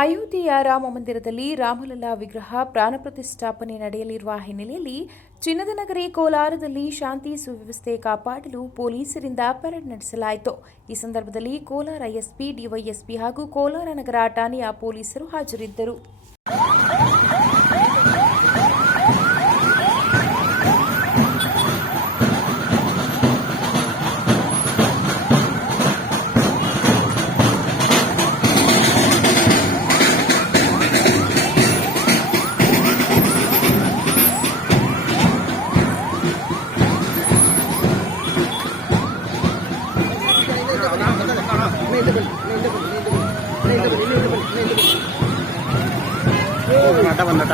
ಅಯೋಧ್ಯೆಯ ರಾಮ ಮಂದಿರದಲ್ಲಿ ರಾಮಲಲ್ಲಾ ವಿಗ್ರಹ ಪ್ರಾಣ ಪ್ರತಿಷ್ಠಾಪನೆ ನಡೆಯಲಿರುವ ಹಿನ್ನೆಲೆಯಲ್ಲಿ ಚಿನ್ನದ ನಗರಿ ಕೋಲಾರದಲ್ಲಿ ಶಾಂತಿ ಸುವ್ಯವಸ್ಥೆ ಕಾಪಾಡಲು ಪೊಲೀಸರಿಂದ ಪರೇಡ್ ನಡೆಸಲಾಯಿತು. ಈ ಸಂದರ್ಭದಲ್ಲಿ ಕೋಲಾರ ಎಸ್ಪಿ, ಡಿವೈಎಸ್ಪಿ ಹಾಗೂ ಕೋಲಾರ ನಗರ ಠಾಣೆಯ ಪೊಲೀಸರು ಹಾಜರಿದ್ದರು. ಬಂದಟ